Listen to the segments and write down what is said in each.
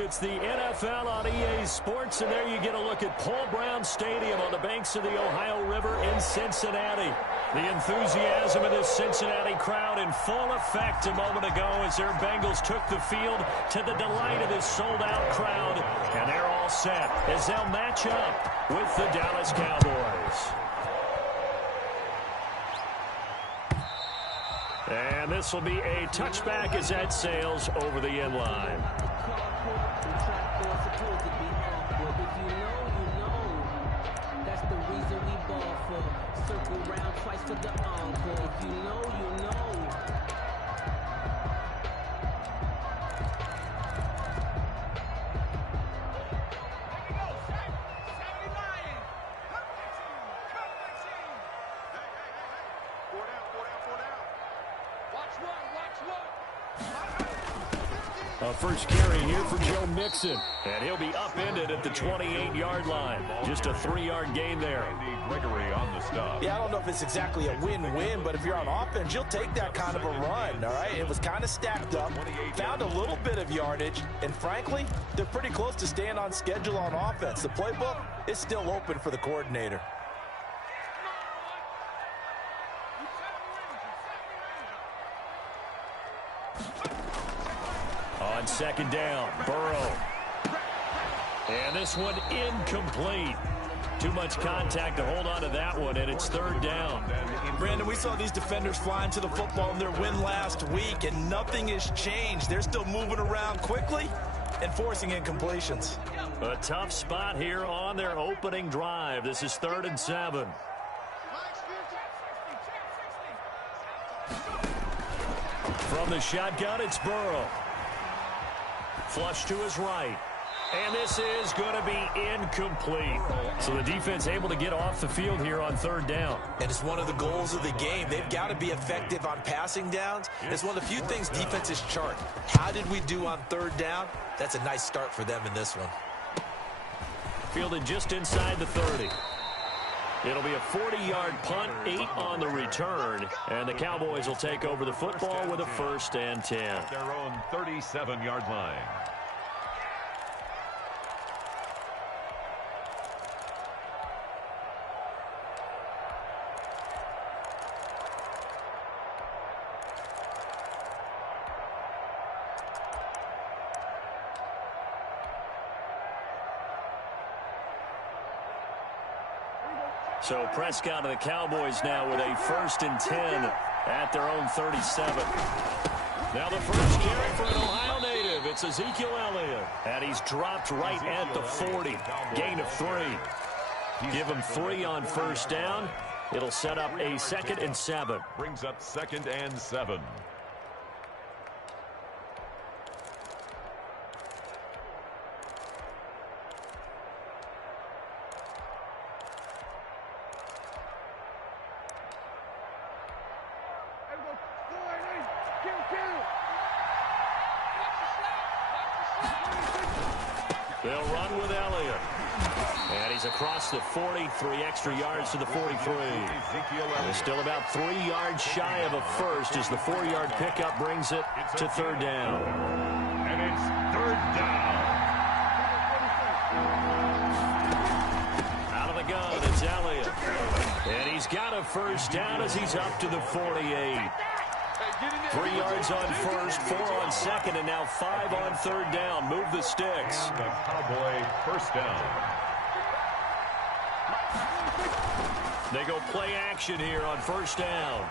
It's the NFL on EA Sports, and there you get a look at Paul Brown Stadium on the banks of the Ohio River in Cincinnati. The enthusiasm of this Cincinnati crowd in full effect a moment ago as their Bengals took the field to the delight of this sold-out crowd. And they're all set as they'll match up with the Dallas Cowboys. And this will be a touchback as that sails over the end line. For the encore, if you know, you know. A first carry here for Joe Mixon, and he'll be upended at the 28-yard line. Just a 3-yard gain there. Gregory on the stop. Yeah, I don't know if it's exactly a win-win, but if you're on offense, you'll take that kind of a run, all right? It was kind of stacked up, found a little bit of yardage, and frankly, they're pretty close to staying on schedule on offense. The playbook is still open for the coordinator. On second down, Burrow. And this one incomplete. Too much contact to hold on to that one, and it's third down. Brandon, we saw these defenders flying to the football in their win last week, and nothing has changed. They're still moving around quickly and forcing incompletions. A tough spot here on their opening drive. This is 3rd and 7. From the shotgun, it's Burrow. Flush to his right. And this is going to be incomplete. So the defense able to get off the field here on 3rd down. And it's one of the goals of the game. They've got to be effective on passing downs. It's one of the few things defenses chart. How did we do on 3rd down? That's a nice start for them in this one. Fielded just inside the 30. It'll be a 40-yard punt, 8 on the return. And the Cowboys will take over the football with a 1st and 10. Their own 37-yard line. So Prescott and the Cowboys now with a 1st and 10 at their own 37. Now the first carry for an Ohio native. It's Ezekiel Elliott. And he's dropped right at the 40. Gain of 3. Give him 3 on 1st down. It'll set up a 2nd and 7. Brings up 2nd and 7. They'll run with Elliott. And he's across the 40, 3 extra yards to the 43. They're still about 3 yards shy of a first as the 4-yard pickup brings it to 3rd down. And it's 3rd down. Out of the gun, it's Elliott. And he's got a 1st down as he's up to the 48. 3 yards on 1st, 4 on 2nd, and now 5 on 3rd down. Move the sticks. The Cowboy 1st down. They go play action here on 1st down.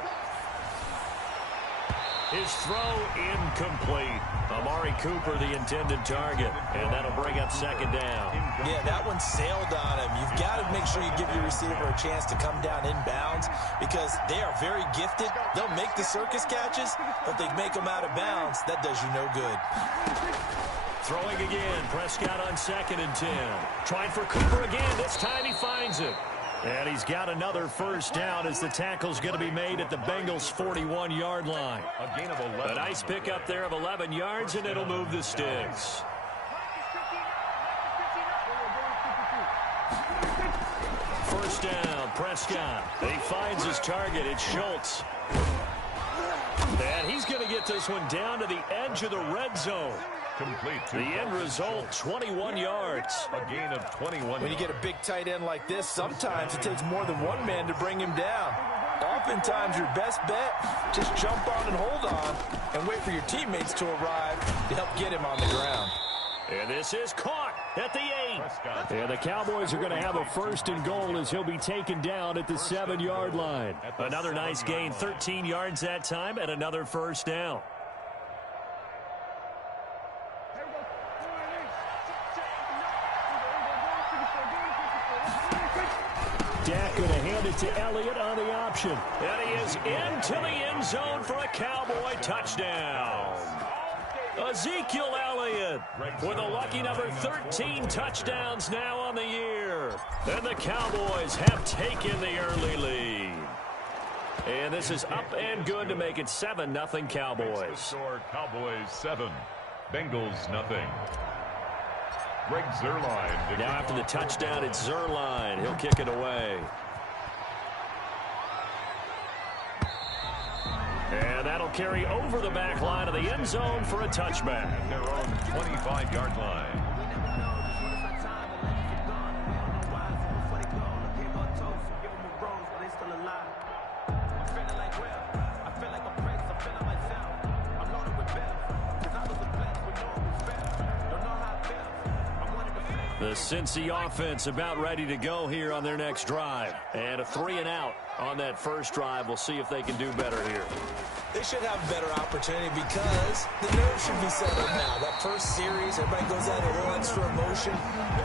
His throw incomplete. Amari Cooper, the intended target. And that'll bring up 2nd down. Yeah, that one sailed on him. You've got to make sure you give your receiver a chance to come down inbounds because they are very gifted. They'll make the circus catches, but they make them out of bounds. That does you no good. Throwing again. Prescott on 2nd and 10. Trying for Cooper again. This time he finds it. And he's got another 1st down as the tackle's going to be made at the Bengals' 41-yard line. A gain of 11. A nice pickup there of 11 yards, and it'll move the sticks. First down, Prescott. And he finds his target. It's Schultz. And he's going to get this one down to the edge of the red zone. Complete to The end result, 21 yards. a gain of 21. When you get a big tight end like this, sometimes it takes more than one man to bring him down. Oftentimes, your best bet, just jump on and hold on and wait for your teammates to arrive to help get him on the ground. And this is caught at the 8. And the Cowboys are going to have a 1st and goal as he'll be taken down at the 7-yard line. Another nice gain, 13 yards that time, and another 1st down. Dak going to hand it to Elliott on the option. And he is into the end zone for a Cowboy touchdown. Ezekiel Elliott with a lucky number 13 touchdowns now on the year. And the Cowboys have taken the early lead. And this is up and good to make it 7-0 Cowboys. Cowboys 7, Bengals nothing. Greg Zuerlein. Now after the touchdown, it's Zuerlein. He'll kick it away. And that'll carry over the back line of the end zone for a touchback. Their own 25-yard line. The Cincy offense about ready to go here on their next drive. And a 3-and-out on that first drive. We'll see if they can do better here. They should have a better opportunity because the nerves should be settled now. That first series, everybody goes out a little extra emotion.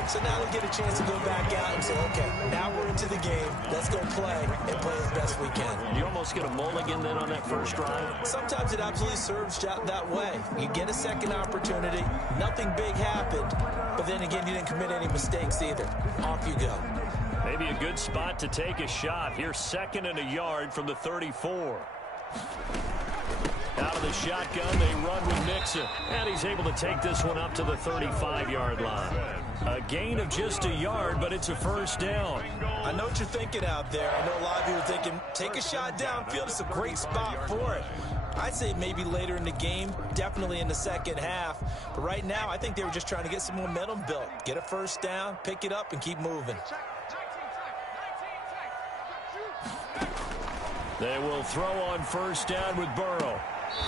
So now they'll get a chance to go back out and say, okay, now we're into the game. Let's go play and play as best we can. You almost get a mulligan then on that first drive? Sometimes it absolutely serves that way. You get a second opportunity. Nothing big happened. But then again, you didn't commit any mistakes either. Off you go. Maybe a good spot to take a shot. Here's 2nd and a yard from the 34. Out of the shotgun, they run with Mixon. And he's able to take this one up to the 35-yard line. A gain of just a yard, but it's a 1st down. I know what you're thinking out there. I know a lot of you are thinking, take a shot downfield. It's a great spot for it. I'd say maybe later in the game, definitely in the second half. But right now, I think they were just trying to get some momentum built. Get a 1st down, pick it up, and keep moving. They will throw on 1st down with Burrow.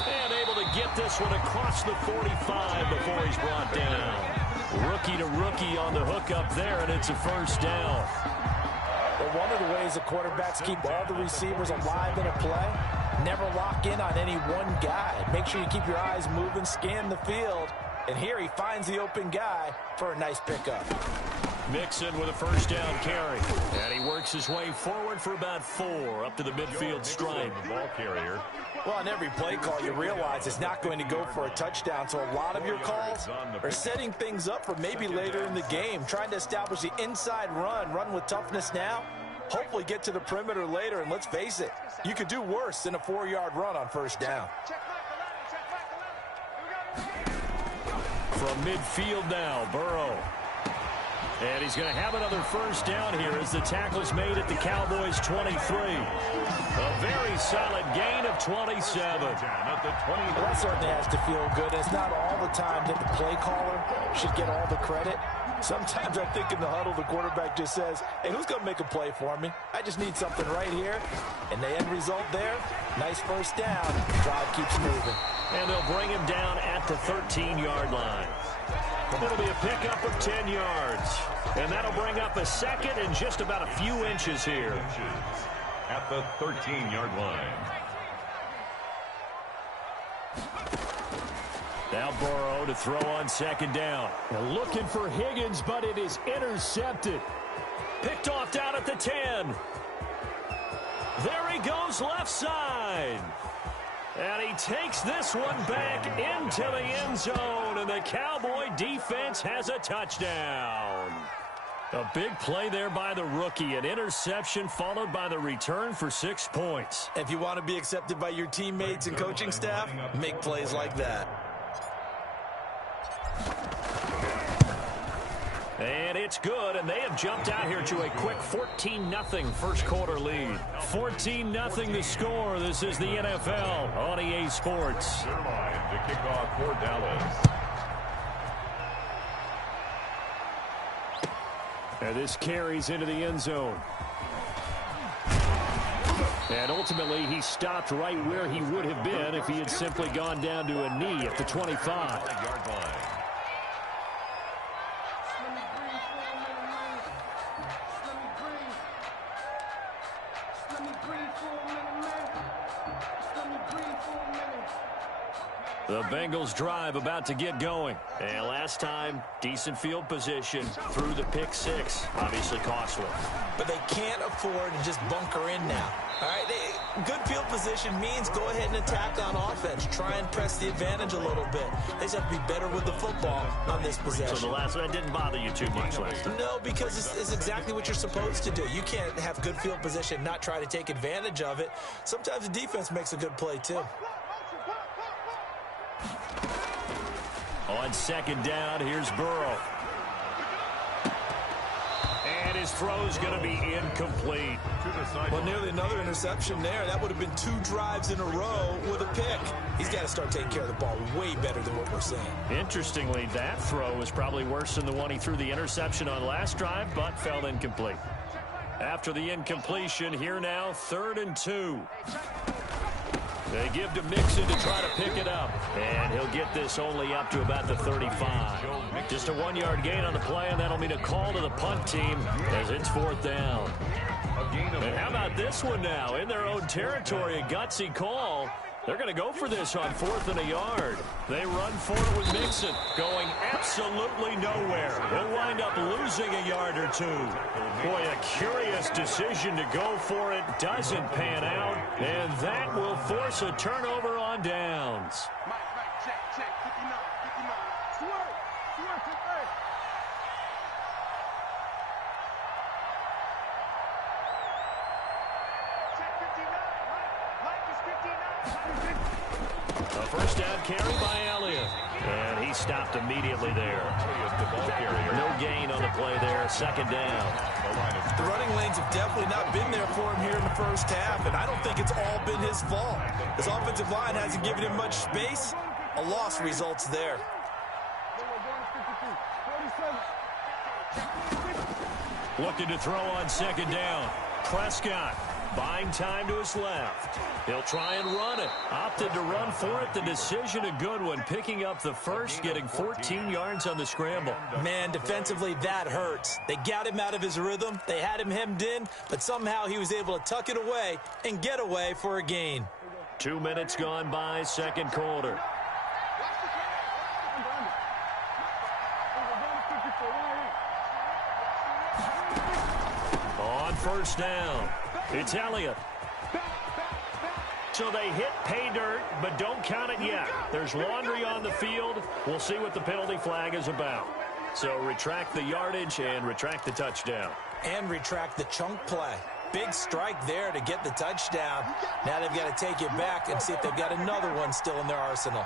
And able to get this one across the 45 before he's brought down. Rookie to rookie on the hook up there, and it's a 1st down. Well, one of the ways the quarterbacks keep all the receivers alive in a play, never lock in on any one guy. Make sure you keep your eyes moving, scan the field. And here he finds the open guy for a nice pickup. Mixon with a 1st down carry. And he works his way forward for about 4 up to the midfield stripe. The ball carrier. Well, on every play call, you realize it's not going to go for a touchdown. So a lot of your calls are setting things up for maybe later in the game, trying to establish the inside run with toughness now. Hopefully get to the perimeter later, and let's face it, you could do worse than a 4-yard run on 1st down. From midfield now, Burrow. And he's going to have another 1st down here as the tackle's made at the Cowboys' 23. A very solid gain of 27. Well, that certainly has to feel good. It's not all the time that the play caller should get all the credit. Sometimes I think in the huddle, the quarterback just says, hey, who's going to make a play for me? I just need something right here. And the end result there, nice 1st down. Drive keeps moving. And they'll bring him down at the 13-yard line. It'll be a pickup of 10 yards. And that'll bring up a 2nd and just about a few inches here. At the 13-yard line. Now Burrow to throw on 2nd down. And looking for Higgins, but it is intercepted. Picked off down at the 10. There he goes left side. And he takes this one back into the end zone, and the Cowboy defense has a touchdown. A big play there by the rookie, an interception followed by the return for 6 points. If you want to be accepted by your teammates and coaching staff, make plays like that. And it's good, and they have jumped out here to a quick 14-0 first quarter lead. 14-0 the score. This is the NFL on EA Sports. Zuerlein to kick off for Dallas. And this carries into the end zone. And ultimately, he stopped right where he would have been if he had simply gone down to a knee at the 25. The Bengals drive about to get going. And last time, decent field position through the pick six. Obviously costly. But they can't afford to just bunker in now. All right, good field position means go ahead and attack on offense. Try and press the advantage a little bit. They just have to be better with the football on this possession. So the last one didn't bother you too much last time? No, because it's exactly what you're supposed to do. You can't have good field position, not try to take advantage of it. Sometimes the defense makes a good play, too. On second down, here's Burrow. And his throw's going to be incomplete. Well, nearly another interception there. That would have been 2 drives in a row with a pick. He's got to start taking care of the ball way better than what we're seeing. Interestingly, that throw was probably worse than the one he threw the interception on last drive, but fell incomplete. After the incompletion, here now, 3rd and 2. They give to Mixon to try to pick it up. And he'll get this only up to about the 35. Just a 1-yard gain on the play, and that'll mean a call to the punt team as it's 4th down. And how about this one now? In their own territory, a gutsy call. They're going to go for this on 4th and a yard. They run for it with Mixon, going absolutely nowhere. He'll wind up losing a yard or 2. Boy, a curious decision to go for it. Doesn't pan out, and that will force a turnover on downs. A first down carry by Elliott. And he stopped immediately there. No gain on the play there. 2nd down. The running lanes have definitely not been there for him here in the first half, and I don't think it's all been his fault. His offensive line hasn't given him much space. A loss results there. Looking to throw on 2nd down. Prescott buying time to his left. He'll try and run it. Opted to run for it. The decision a good one. Picking up the first, getting 14 yards on the scramble. Man, defensively, that hurts. They got him out of his rhythm. They had him hemmed in, but somehow he was able to tuck it away and get away for a gain. 2 minutes gone by, 2nd quarter. On 1st down, it's Elliott. So they hit pay dirt, but don't count it yet. There's laundry on the field. We'll see what the penalty flag is about. So retract the yardage and retract the touchdown. And retract the chunk play. Big strike there to get the touchdown. Now they've got to take it back and see if they've got another one still in their arsenal.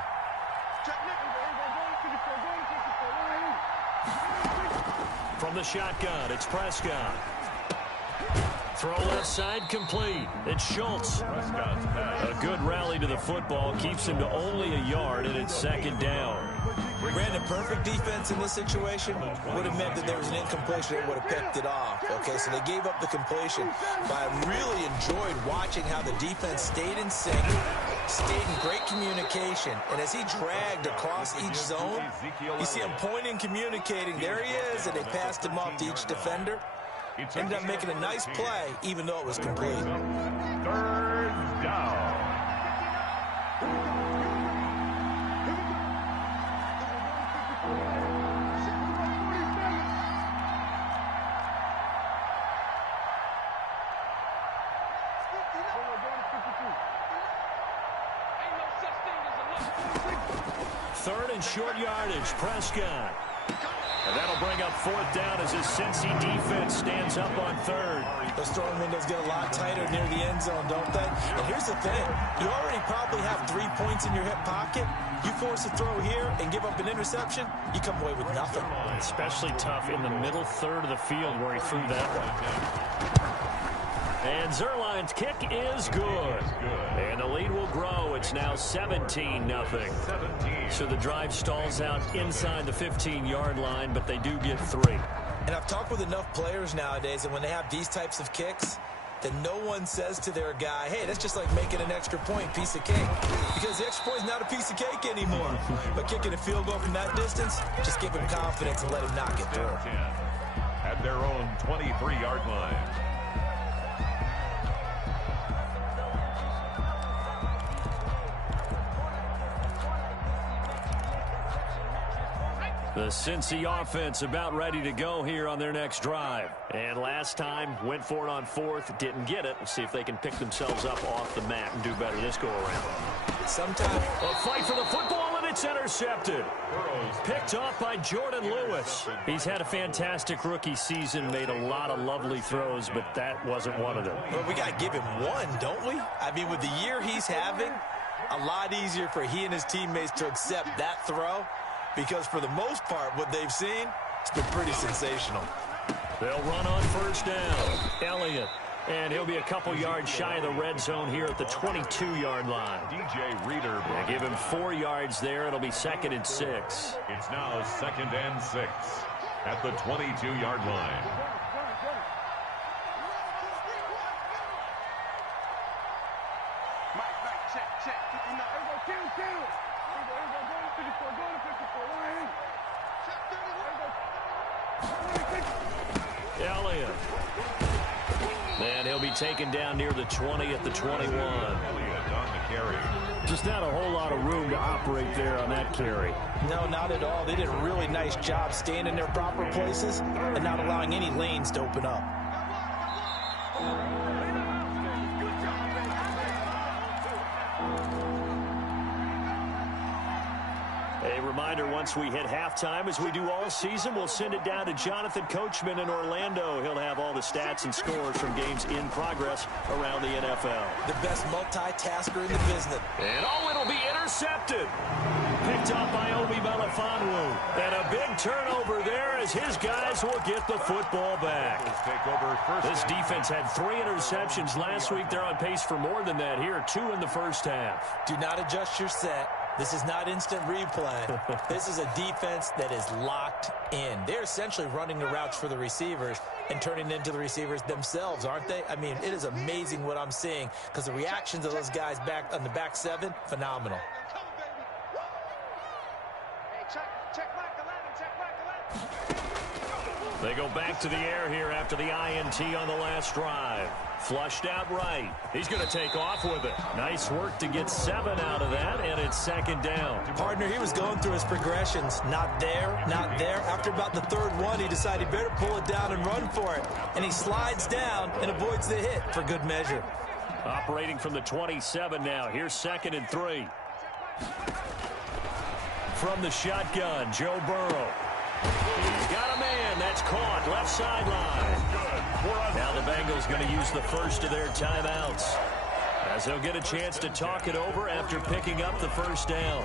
From the shotgun, it's Prescott. Throw left side complete. It's Schultz. A good rally to the football keeps him to only a yard, and it's 2nd down. Brandon, perfect defense in this situation would have meant that there was an incompletion. They would have picked it off. Okay, so they gave up the completion. But I really enjoyed watching how the defense stayed in sync, stayed in great communication. And as he dragged across each zone, you see him pointing, communicating. There he is, and they passed him off to each defender. Ended up making a nice play, even though it was complete. 3rd down. Third and short yardage, Prescott. And that'll bring up 4th down as his Cincy defense stands up on 3rd. Those throwing windows get a lot tighter near the end zone, don't they? And here's the thing. You already probably have 3 points in your hip pocket. You force a throw here and give up an interception, you come away with nothing. Especially tough in the middle third of the field where he threw that one. And Zerline's kick is good. And the lead will grow. It's now 17-0. So the drive stalls out inside the 15-yard line, but they do get 3. And I've talked with enough players nowadays, and when they have these types of kicks, then no one says to their guy, hey, that's just like making an extra point, piece of cake. Because the extra point is not a piece of cake anymore. But kicking a field goal from that distance, just give him confidence and let him knock it through. At their own 23-yard line. The Cincy offense about ready to go here on their next drive. And last time, went for it on fourth, didn't get it. We'll see if they can pick themselves up off the mat and do better this go-around. Sometimes a fight for the football, and it's intercepted. Picked off by Jordan Lewis. He's had a fantastic rookie season, made a lot of lovely throws, but that wasn't one of them. Well, we got to give him one, don't we? I mean, with the year he's having, a lot easier for he and his teammates to accept that throw. Because for the most part, what they've seen, it's been pretty sensational. They'll run on first down. Elliott. And he'll be a couple yards shy of the red zone here at the 22-yard line. DJ Reader. They give him 4 yards there. It'll be 2nd and 6. It's now 2nd and 6 at the 22-yard line. Elliott. And he'll be taken down near the 20 at the 21. Just not a whole lot of room to operate there on that carry. No, not at all. They did a really nice job staying in their proper places and not allowing any lanes to open up. A reminder, once we hit halftime, as we do all season, we'll send it down to Jonathan Coachman in Orlando. He'll have all the stats and scores from games in progress around the NFL. The best multitasker in the business. And it'll be intercepted. Picked up by Obi Melifonwu. And a big turnover there as his guys will get the football back. This defense had 3 interceptions last week. They're on pace for more than that here. 2 in the first half. Do not adjust your set. This is not instant replay. This is a defense that is locked in. They're essentially running the routes for the receivers and turning into the receivers themselves, aren't they? I mean, it is amazing what I'm seeing because the reactions of those guys back on the back 7, phenomenal. They go back to the air here after the INT on the last drive. Flushed out right. He's going to take off with it. Nice work to get 7 out of that, and it's 2nd down. Partner, he was going through his progressions. Not there, not there. After about the 3rd one, he decided he better pull it down and run for it. And he slides down and avoids the hit for good measure. Operating from the 27 now. Here's 2nd and 3. From the shotgun, Joe Burrow. He's got a man. That's caught. Left sideline. Now the Bengals going to use the first of their timeouts as they'll get a chance to talk it over after picking up the first down.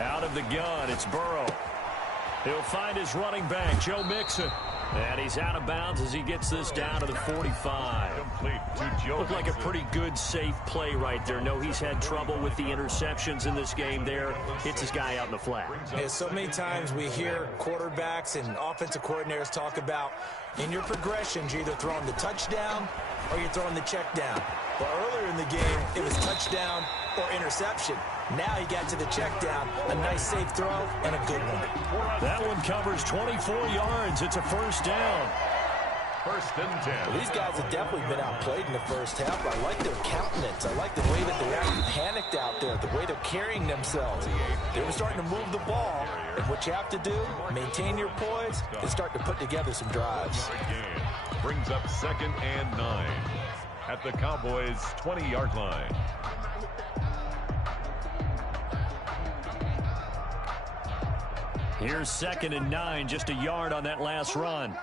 Out of the gun, it's Burrow. He'll find his running back, Joe Mixon. And he's out of bounds as he gets this down to the 45. Complete to Joe Looked like a pretty good, safe play right there. No, he's had trouble with the interceptions in this game there. Hits his guy out in the flat. Yeah, so many times we hear quarterbacks and offensive coordinators talk about in your progressions, you're either throwing the touchdown or you're throwing the check down. But earlier in the game, it was touchdown or interception. Now he got to the check down, a nice safe throw, and a good one. That one covers 24 yards. It's a first down. 1st and 10. Well, these guys have definitely been outplayed in the first half. I like their countenance. I like the way that they're acting panicked out there, the way they're carrying themselves. They were starting to move the ball. And what you have to do, maintain your poise and start to put together some drives. Brings up 2nd and 9 at the Cowboys' 20-yard line. Here's 2nd and 9, just a yard on that last run.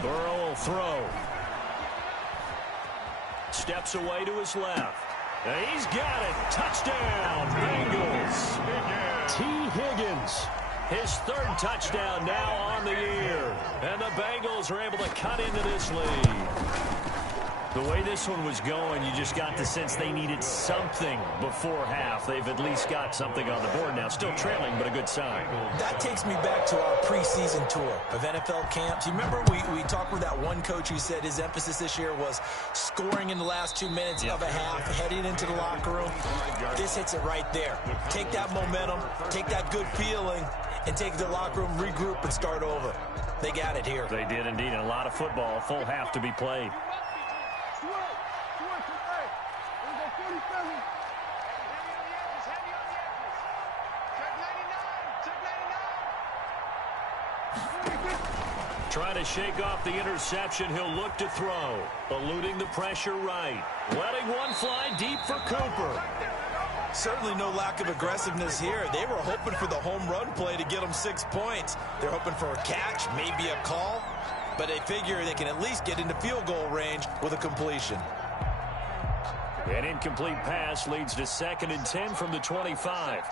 Burrow will throw. Steps away to his left. He's got it. Touchdown, Bengals. T. Higgins. His third touchdown now on the year. And the Bengals are able to cut into this lead. The way this one was going, you just got the sense they needed something before half. They've at least got something on the board now. Still trailing, but a good sign. That takes me back to our preseason tour of NFL camps. You remember we talked with that one coach who said his emphasis this year was scoring in the last 2 minutes of a half, heading into the locker room. This hits it right there. Take that momentum, take that good feeling, and take the locker room, regroup, and start over. They got it here. They did indeed. And a lot of football, full half to be played. Trying to shake off the interception. He'll look to throw. Eluding the pressure right. Letting one fly deep for Cooper. Certainly no lack of aggressiveness here. They were hoping for the home run play to get them 6 points. They're hoping for a catch, maybe a call, but they figure they can at least get into field goal range with a completion. An incomplete pass leads to 2nd and 10 from the 25.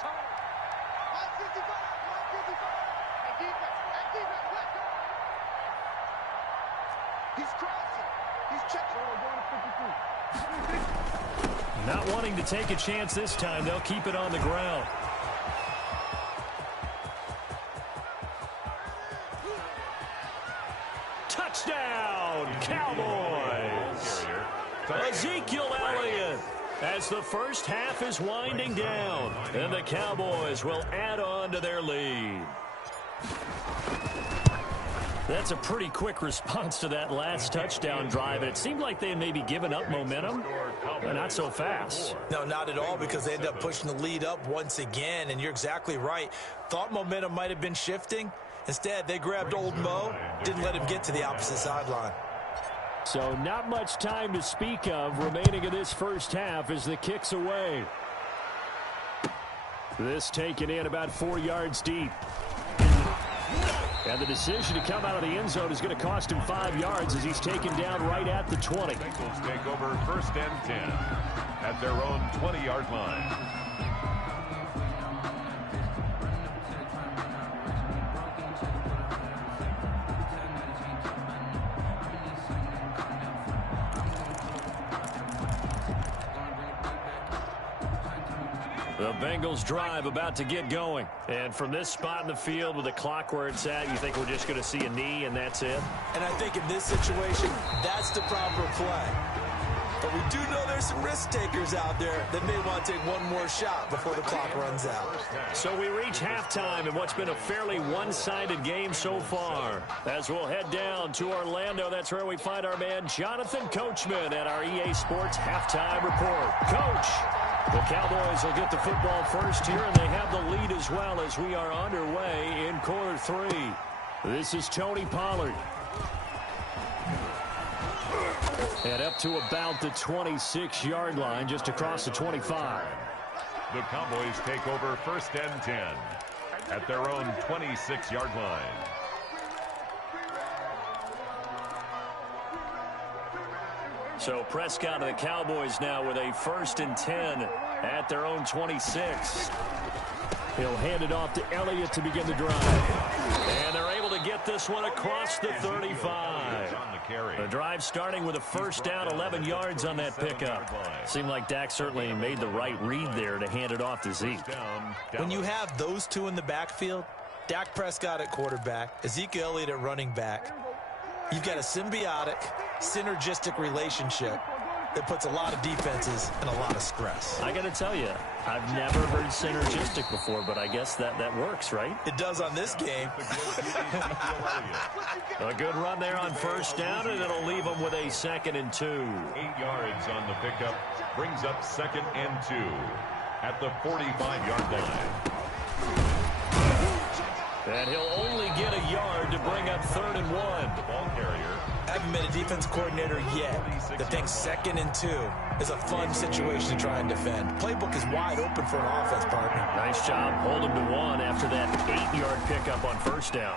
Not wanting to take a chance this time. They'll keep it on the ground. Touchdown, Cowboys! Ezekiel Elliott, as the first half is winding down, and the Cowboys will add on to their lead. That's a pretty quick response to that last touchdown drive. It seemed like they had maybe given up momentum, but not so fast. No, not at all, because they ended up pushing the lead up once again, and you're exactly right. Thought momentum might have been shifting. Instead, they grabbed Old Mo, didn't let him get to the opposite sideline. So not much time to speak of remaining in this first half as the kick's away. This taken in about 4 yards deep. And the decision to come out of the end zone is going to cost him 5 yards as he's taken down right at the 20. Bengals take over 1st and 10 at their own 20-yard line. The Bengals drive about to get going. And from this spot in the field with the clock where it's at, you think we're just going to see a knee and that's it? And I think in this situation, that's the proper play. But we do know there's some risk takers out there that may want to take one more shot before the clock runs out. So we reach halftime in what's been a fairly one-sided game so far. As we'll head down to Orlando, that's where we find our man Jonathan Coachman at our EA Sports Halftime Report. Coach, the Cowboys will get the football first here, and they have the lead as well as we are underway in quarter 3. This is Tony Pollard. And up to about the 26-yard line, just across the 25. The Cowboys take over 1st and 10 at their own 26-yard line. So Prescott of the Cowboys now with a 1st and 10 at their own 26. He'll hand it off to Elliott to begin the drive. And they're able to get this one across the 35. The drive starting with a first down, 11 yards on that pickup. Seemed like Dak certainly made the right read there to hand it off to Zeke. When you have those two in the backfield, Dak Prescott at quarterback, Ezekiel Elliott at running back, you've got a symbiotic, synergistic relationship that puts a lot of defenses in a lot of stress. I got to tell you, I've never heard synergistic before, but I guess that works, right? It does on this game. A good run there on first down, and it'll leave them with a 2nd and 2. 8 yards on the pickup brings up 2nd and 2 at the 45-yard line. And he'll only get a yard to bring up 3rd and 1. The ball carrier. Haven't been a defense coordinator yet that thinks 2nd and 2 is a fun situation to try and defend. Playbook is wide open for an offense, partner. Nice job. Hold him to 1 after that 8-yard pickup on first down.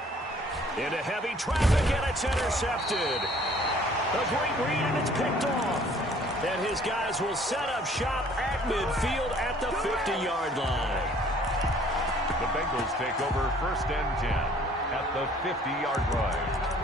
Into heavy traffic, and it's intercepted. A great read, and it's picked off. And his guys will set up shop at midfield at the 50-yard line. The Bengals take over 1st and 10 at the 50-yard line.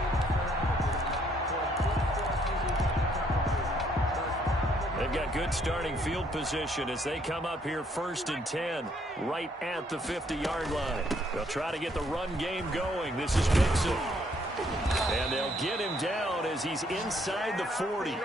They've got good starting field position as they come up here 1st and 10 right at the 50-yard line. They'll try to get the run game going. This is Mixon. And they'll get him down as he's inside the 40.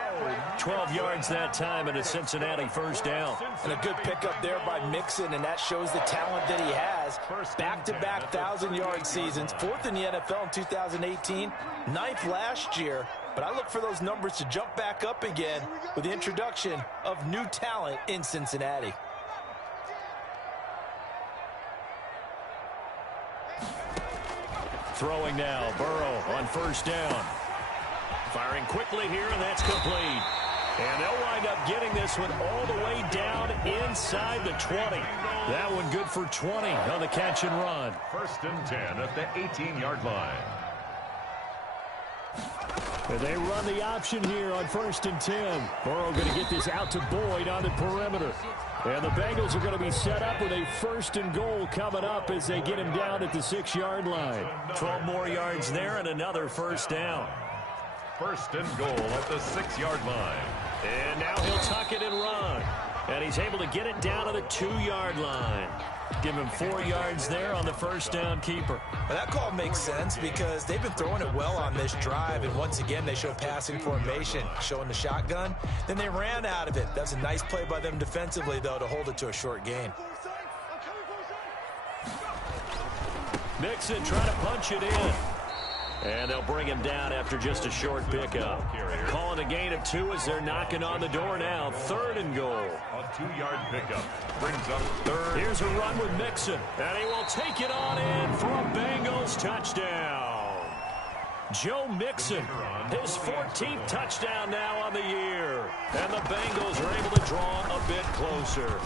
12 yards that time and a Cincinnati 1st down. And a good pickup there by Mixon, and that shows the talent that he has. Back-to-back 1,000-yard seasons, 4th in the NFL in 2018, 9th last year. But I look for those numbers to jump back up again with the introduction of new talent in Cincinnati. Throwing now, Burrow on 1st down. Firing quickly here, and that's complete. And they'll wind up getting this one all the way down inside the 20. That one good for 20 on the catch and run. 1st and 10 at the 18-yard line. And they run the option here on 1st and 10. Burrow going to get this out to Boyd on the perimeter. And the Bengals are going to be set up with a 1st and goal coming up as they get him down at the 6-yard line. 12 more yards there and another 1st down. 1st and goal at the 6-yard line. And now he'll tuck it and run. And he's able to get it down to the 2-yard line. Give him 4 yards there on the 1st down keeper. Well, that call makes sense because they've been throwing it well on this drive, and once again they show passing formation, showing the shotgun. Then they ran out of it. That's a nice play by them defensively, though, to hold it to a short gain. Mixon trying to punch it in. And they'll bring him down after just a short pickup. Calling a gain of 2 as they're knocking on the door now. 3rd and goal. A 2-yard pickup brings up 3rd. Here's a run with Mixon. And he will take it on in for a Bengals touchdown. Joe Mixon, his 14th touchdown now on the year. And the Bengals are able to draw a bit closer.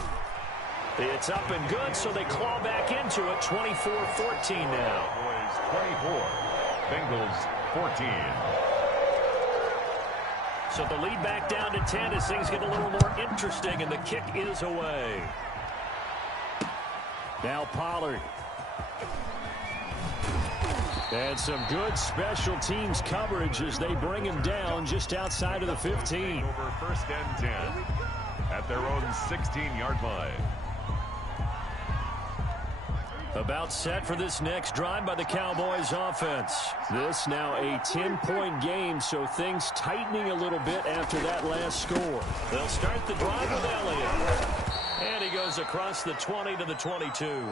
It's up and good, so they claw back into it. 24-14 now. 24. Bengals 14. So the lead back down to 10 as things get a little more interesting, and the kick is away. Now Pollard. And some good special teams coverage as they bring him down just outside of the 15. Over 1st and 10 at their own 16-yard line. About set for this next drive by the Cowboys offense. This now a 10-point game, so things tightening a little bit after that last score. They'll start the drive with Elliott. And he goes across the 20 to the 22.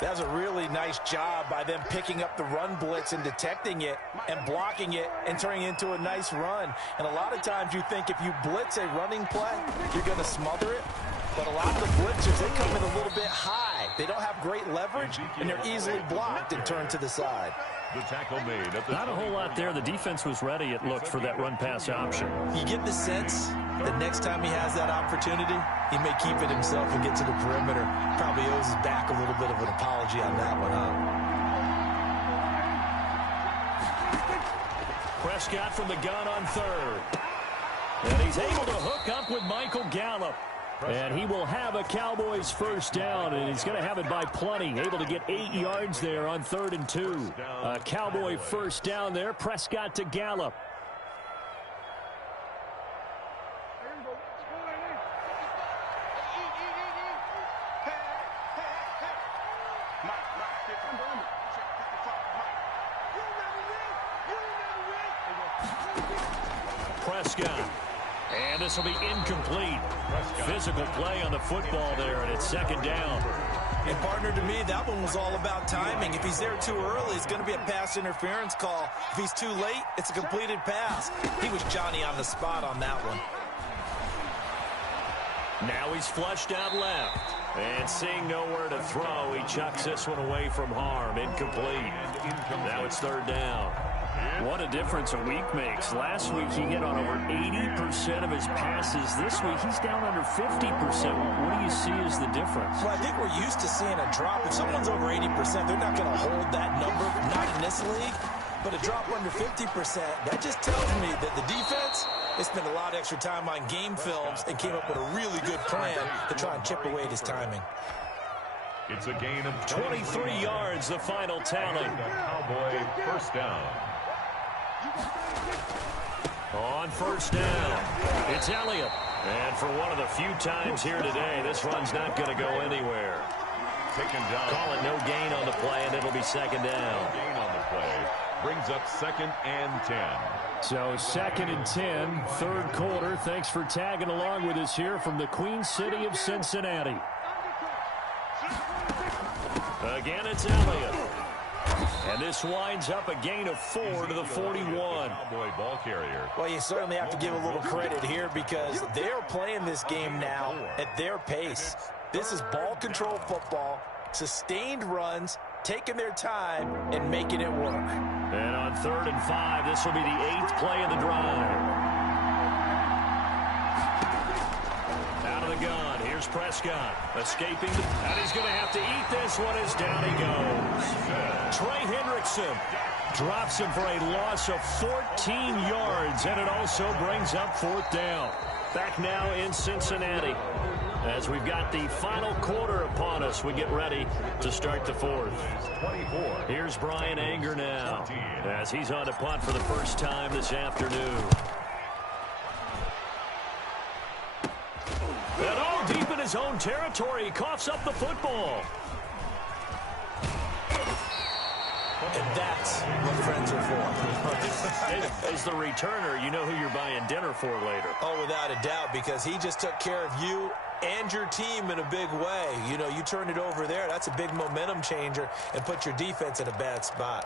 That was a really nice job by them picking up the run blitz and detecting it and blocking it and turning it into a nice run. And a lot of times you think if you blitz a running play, you're going to smother it. But a lot of the blitzers, they come in a little bit high. They don't have great leverage, and they're easily blocked and turned to the side. The tackle made at the not a whole lot there. The defense was ready, it looked, for that run-pass option. You get the sense that next time he has that opportunity, he may keep it himself and get to the perimeter. Probably owes his back a little bit of an apology on that one, huh? Prescott from the gun on 3rd. And he's able to hook up with Michael Gallup. And he will have a Cowboys 1st down, and he's going to have it by plenty. Able to get 8 yards there on 3rd and 2. A Cowboy 1st down there. Prescott to Gallup. Prescott. And this will be incomplete. Physical play on the football there, and it's 2nd down. And partner, to me, that one was all about timing. If he's there too early, it's going to be a pass interference call. If he's too late, it's a completed pass. He was Johnny on the spot on that one. Now he's flushed out left. And seeing nowhere to throw, he chucks this one away from harm. Incomplete. Now it's 3rd down. What a difference a week makes. Last week he hit on over 80% of his passes. This week he's down under 50%. What do you see as the difference? Well, I think we're used to seeing a drop. If someone's over 80%, they're not going to hold that number, not in this league. But a drop under 50%, that just tells me that the defense They spent a lot of extra time on game films and came up with a really good plan to try and chip away at his timing. It's a gain of 23 yards, the final tally. Cowboy first down. On first down, it's Elliott. And for one of the few times here today, this run's not going to go anywhere. Taken down. Call it no gain on the play, and it'll be second down. No gain on the play. Brings up 2nd and 10. So 2nd and 10, third quarter. Thanks for tagging along with us here from the Queen City of Cincinnati. Again, it's Elliott. And this winds up a gain of 4 to the 41. Cowboy ball carrier. Well, you certainly have to give a little credit here because they're playing this game now at their pace. This is ball control football, sustained runs, taking their time, and making it work. And on 3rd and 5, this will be the 8th play of the drive. Out of the gun, here's Prescott. Escaping, and he's going to have to eat this one as down he goes. Trey Hendrickson drops him for a loss of 14 yards, and it also brings up 4th down. Back now in Cincinnati. As we've got the final quarter upon us, we get ready to start the 4th. 24. Here's Brian Anger now as he's on to punt for the first time this afternoon. And all deep in his own territory, he coughs up the football. And that's what friends are for. As the returner, you know who you're buying dinner for later. Oh, without a doubt, because he just took care of you and your team in a big way. You know, you turn it over there, that's a big momentum changer and put your defense in a bad spot.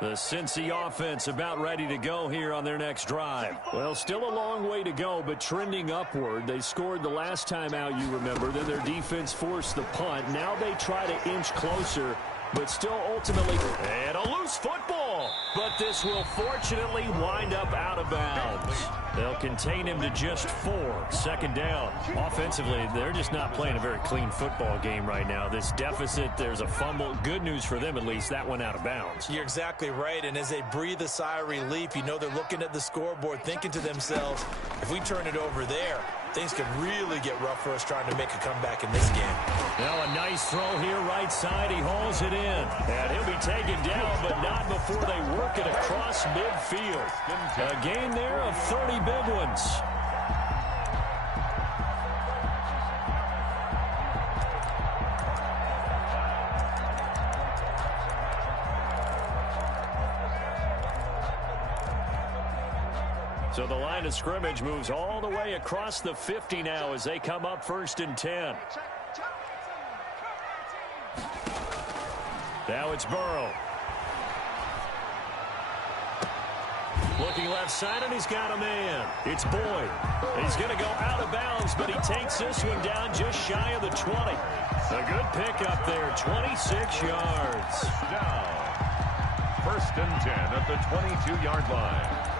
The Cincy offense about ready to go here on their next drive. Well, still a long way to go, but trending upward. They scored the last time out, you remember. Then their defense forced the punt. Now they try to inch closer, but still ultimately... And a loose football! But this will fortunately wind up out of bounds. They'll contain him to just 4. 2nd down. Offensively, they're just not playing a very clean football game right now. This deficit, there's a fumble. Good news for them, at least. That went out of bounds. You're exactly right, and as they breathe a sigh of relief, you know they're looking at the scoreboard, thinking to themselves, if we turn it over there, things could really get rough for us trying to make a comeback in this game. Now a nice throw here right side. He hauls it in. And he'll be taken down, but not before they work it across midfield. A gain there of 30 big ones. So the line of scrimmage moves all the way across the 50 now as they come up 1st and 10. Now it's Burrow. Looking left side, and he's got a man. It's Boyd. He's going to go out of bounds, but he takes this one down just shy of the 20. A good pickup there, 26 yards. Down. 1st and 10 at the 22-yard line.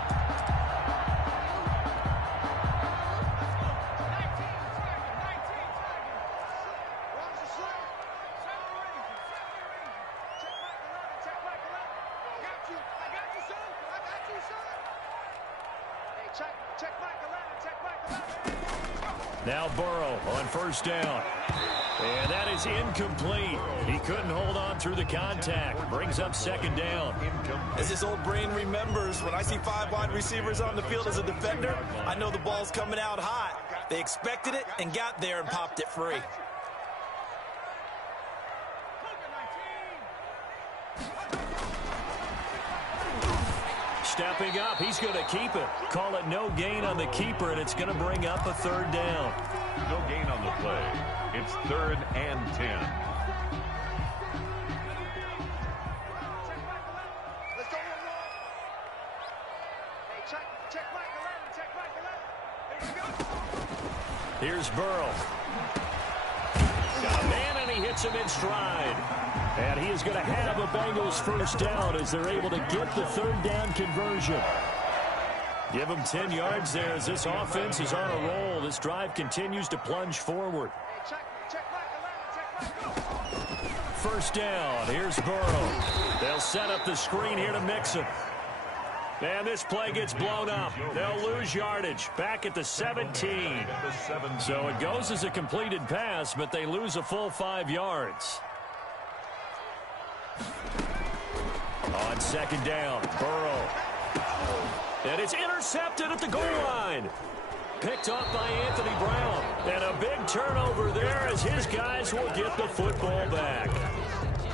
Now Burrow on 1st down. And that is incomplete. He couldn't hold on through the contact. Brings up 2nd down. As this old brain remembers, when I see 5 wide receivers on the field as a defender, I know the ball's coming out hot. They expected it and got there and popped it free. Stepping up, he's going to keep it. Call it no gain on the keeper, and it's going to bring up a 3rd down. No gain on the play. It's 3rd and 10. Here's Burrow. Got a man, and he hits him in stride. And he is going to have a Bengals 1st down as they're able to get the 3rd down conversion. Give him 10 yards there as this offense is on a roll. This drive continues to plunge forward. first down. Here's Burrow. They'll set up the screen here to Mixon. And this play gets blown up. They'll lose yardage. Back at the 17. So it goes as a completed pass, but they lose a full 5 yards. On second down, Burrow. And it's intercepted at the goal line. Picked up by Anthony Brown. And a big turnover there as his guys will get the football back.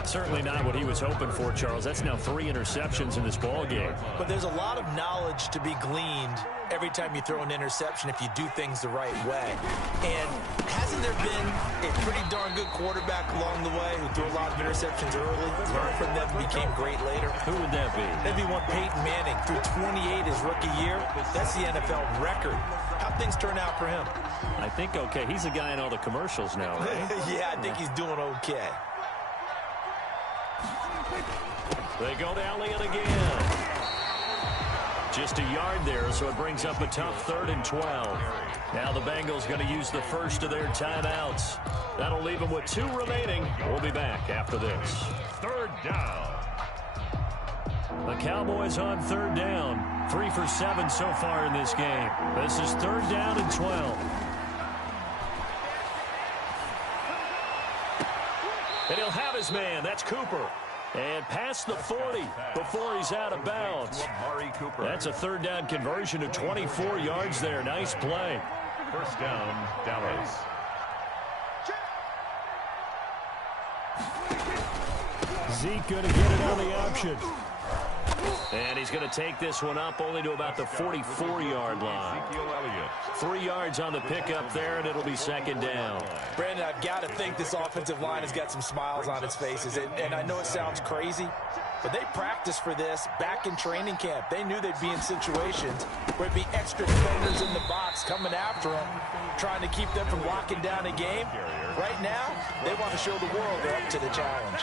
Certainly not what he was hoping for, Charles. That's now 3 interceptions in this ball game. But there's a lot of knowledge to be gleaned every time you throw an interception if you do things the right way. And hasn't there been a pretty darn good quarterback along the way who threw a lot of interceptions early, learned from them, became great later? Who would that be? That'd be one Peyton Manning. Threw 28 his rookie year. That's the NFL record. How'd things turn out for him? I think okay. He's a guy in all the commercials now, right? Yeah, I think he's doing okay. They go to Elliott again. Just a yard there, so it brings up a tough 3rd and 12. Now the Bengals going to use the first of their timeouts. That'll leave them with 2 remaining. We'll be back after this. 3rd down. The Cowboys on 3rd down. 3 for 7 so far in this game. This is 3rd down and 12. And he'll have his man. That's Cooper. And past the 40 before he's out of bounds. That's a 3rd down conversion of 24 yards there. Nice play. 1st down, Dallas. Zeke going to get it on the option. And he's going to take this one up only to about the 44-yard line. 3 yards on the pickup there, and it'll be 2nd down. Brandon, I've got to think this offensive line has got some smiles on its faces. And I know it sounds crazy, but they practiced for this back in training camp. They knew they'd be in situations where it'd be extra defenders in the box coming after them, trying to keep them from locking down a game. Right now, they want to show the world they're up to the challenge.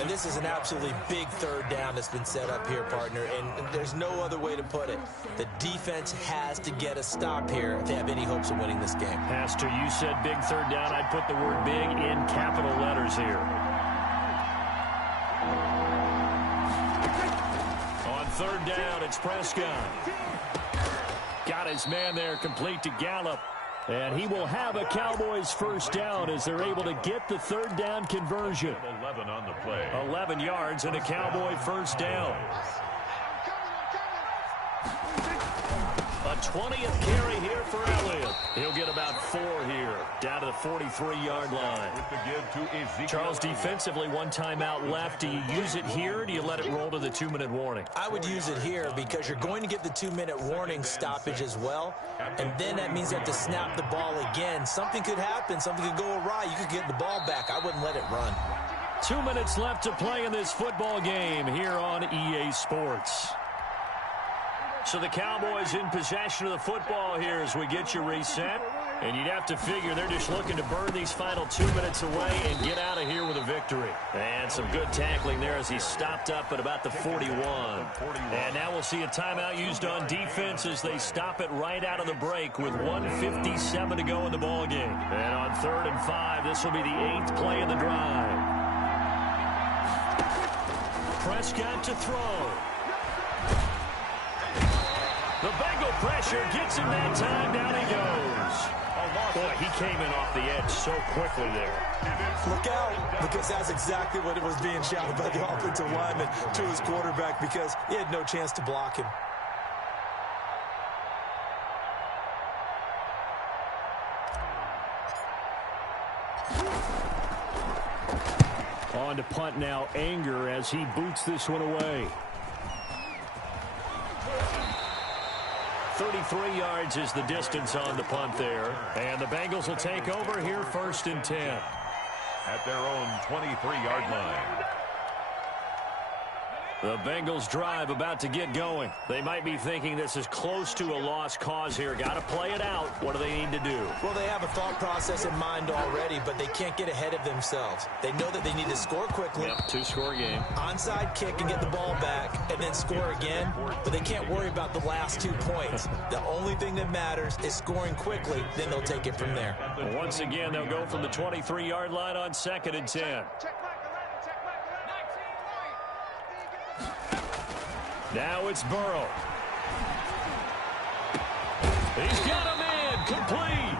And this is an absolutely big 3rd down that's been set up here, partner, and there's no other way to put it. The defense has to get a stop here if they have any hopes of winning this game. Pastor, you said big 3rd down. I'd put the word big in capital letters here. On 3rd down, it's Prescott. Got his man there, complete to Gallup. And he will have a Cowboys 1st down as they're able to get the 3rd down conversion. 11 on the play. 11 yards and a Cowboy 1st down. A 20th carry here for Elliott. He'll get about 4 here, down to the 43-yard line. With the give to Ezekiel. Charles, defensively, 1 timeout left. Do you use it here, or do you let it roll to the 2-minute warning? I would use it here because you're going to get the 2-minute warning stoppage as well, and then that means you have to snap the ball again. Something could happen. Something could go awry. You could get the ball back. I wouldn't let it run. 2 minutes left to play in this football game here on EA Sports. So the Cowboys in possession of the football here as we get you reset. And you'd have to figure they're just looking to burn these final 2 minutes away and get out of here with a victory. And some good tackling there as he stopped up at about the 41. And now we'll see a timeout used on defense as they stop it right out of the break with 1:57 to go in the ball game. And on 3rd and 5, this will be the 8th play of the drive. Prescott to throw. The Bengal pressure gets him that time. Down he goes. Boy, he came in off the edge so quickly there. Look out, because that's exactly what it was being shouted by the offensive lineman to his quarterback because he had no chance to block him. On to punt now, Anger as he boots this one away. 33 yards is the distance on the punt there. And the Bengals will take over here 1st and 10. At their own 23-yard line. The Bengals drive about to get going. They might be thinking this is close to a lost cause here. Got to play it out. What do they need to do? Well, they have a thought process in mind already, but they can't get ahead of themselves. They know that they need to score quickly. Yep, 2-score game. Onside kick and get the ball back and then score again, but they can't worry about the last 2 points. The only thing that matters is scoring quickly, then they'll take it from there. Once again, they'll go from the 23-yard line on 2nd and 10. Now it's Burrow. He's got a man complete.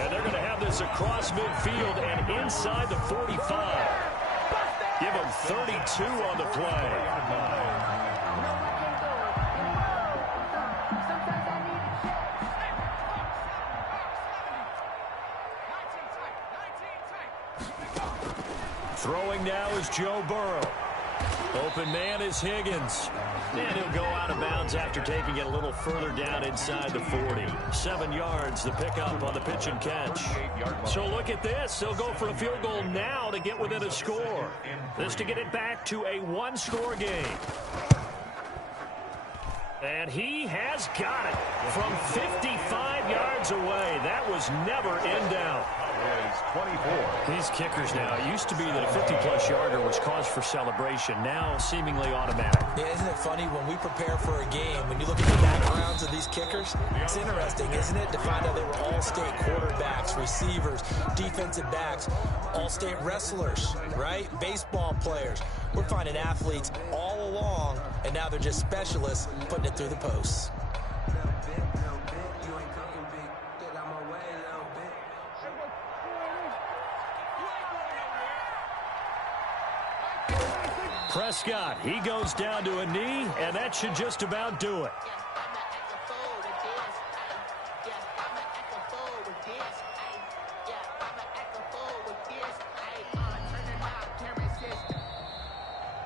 And they're going to have this across midfield and inside the 45. Give him 32 on the play. Throwing now is Joe Burrow. Open man is Higgins. And he'll go out of bounds after taking it a little further down inside the 40. 7 yards, the pickup on the pitch and catch. So look at this. They'll go for a field goal now to get within a score. This to get it back to a one-score game. And he has got it from 55 yards away. That was never in doubt. Is 24. These kickers now, it used to be that a 50-plus yarder was cause for celebration. Now seemingly automatic. Yeah, isn't it funny when we prepare for a game, when you look at the backgrounds of these kickers, it's interesting, isn't it, to find out they were all-state quarterbacks, receivers, defensive backs, all-state wrestlers, right? Baseball players. We're finding athletes all along, and now they're just specialists putting it through the posts. Prescott, he goes down to a knee, and that should just about do it.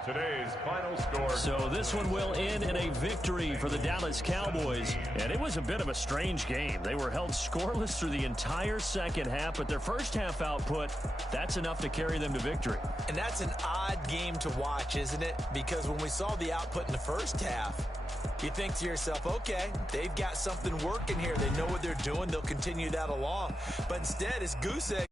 Today's final score. So this one will end in a victory for the Dallas Cowboys. And it was a bit of a strange game. They were held scoreless through the entire second half, but their first half output, that's enough to carry them to victory. And that's an odd game to watch, isn't it? Because when we saw the output in the first half, you think to yourself, okay, they've got something working here. They know what they're doing. They'll continue that along. But instead, it's goose egg